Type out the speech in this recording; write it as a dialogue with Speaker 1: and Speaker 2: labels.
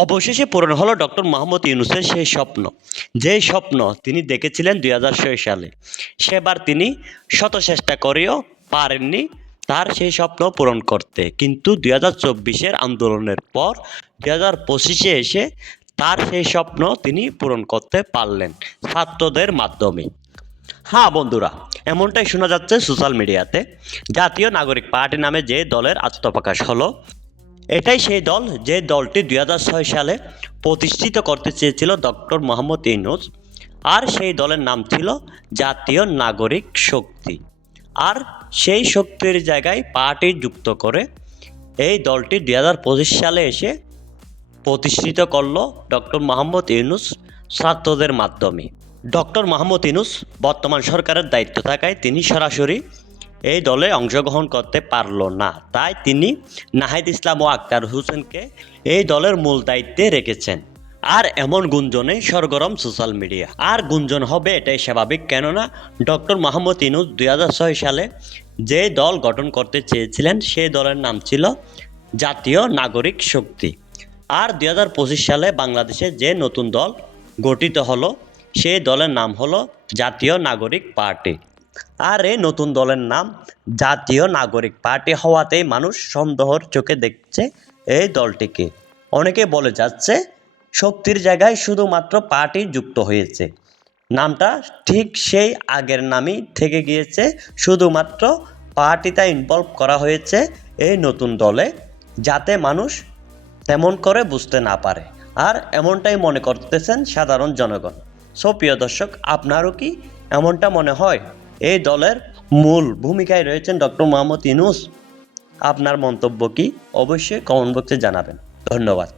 Speaker 1: অবশেষে পূরণ হলো ডক্টর মাহমুদ ইউনুসের সেই স্বপ্ন। যেই স্বপ্ন তিনি দেখেছিলেন দুই হাজার ছয় সালে, সেবার তিনি শত চেষ্টা করেও পারেননি তার সেই স্বপ্ন পূরণ করতে। কিন্তু দুই হাজার চব্বিশের আন্দোলনের পর দুই হাজার পঁচিশে এসে তার সেই স্বপ্ন তিনি পূরণ করতে পারলেন ছাত্রদের মাধ্যমে। হ্যাঁ বন্ধুরা, এমনটাই শোনা যাচ্ছে সোশ্যাল মিডিয়াতে। জাতীয় নাগরিক পার্টি নামে যে দলের আত্মপ্রকাশ হলো এটাই সেই দল যে দলটি দুই হাজার ছয় সালে প্রতিষ্ঠিত করতে চেয়েছিল ডক্টর মোহাম্মদ ইউনুস। আর সেই দলের নাম ছিল জাতীয় নাগরিক শক্তি। আর সেই শক্তির জায়গায় পার্টি যুক্ত করে এই দলটি দুই হাজার পঁচিশ সালে এসে প্রতিষ্ঠিত করল ডক্টর মোহাম্মদ ইউনুস ছাত্রদের মাধ্যমে। ডক্টর মোহাম্মদ ইউনুস বর্তমান সরকারের দায়িত্ব থাকায় তিনি সরাসরি এই দলে অংশগ্রহণ করতে পারল না। তাই তিনি নাহিদ ইসলাম ও আক্তার হোসেনকে এই দলের মূল দায়িত্বে রেখেছেন। আর এমন গুঞ্জনে সরগরম সোশ্যাল মিডিয়া আর গুঞ্জন হবে এটাই স্বাভাবিক, কেননা ডক্টর মোহাম্মদ ইনুস দু হাজার ছয় সালে যে দল গঠন করতে চেয়েছিলেন, সেই দলের নাম ছিল জাতীয় নাগরিক শক্তি। আর দু হাজার পঁচিশ সালে বাংলাদেশে যে নতুন দল গঠিত হলো, সেই দলের নাম হলো জাতীয় নাগরিক পার্টি। আর এই নতুন দলের নাম জাতীয় নাগরিক পার্টি হওয়াতেই মানুষ সন্দেহর চোখে দেখছে এই দলটিকে। অনেকে বলে যাচ্ছে শক্তির জায়গায় শুধুমাত্র পার্টি যুক্ত হয়েছে। নামটা ঠিক সেই আগের নামই থেকে গিয়েছে, শুধুমাত্র পার্টিটা ইনভলভ করা হয়েছে এই নতুন দলে যাতে মানুষ তেমন করে বুঝতে না পারে। আর এমনটাই মনে করতেছেন সাধারণ জনগণ। সো প্রিয় দর্শক, আপনারও কি এমনটা মনে হয়? এই দলের মূল ভূমিকায় রয়েছেন ডক্টর মোহাম্মদ ইনুস আপনার মন্তব্য কি? অবশ্যই কমেন্ট বক্সে জানাবেন। ধন্যবাদ।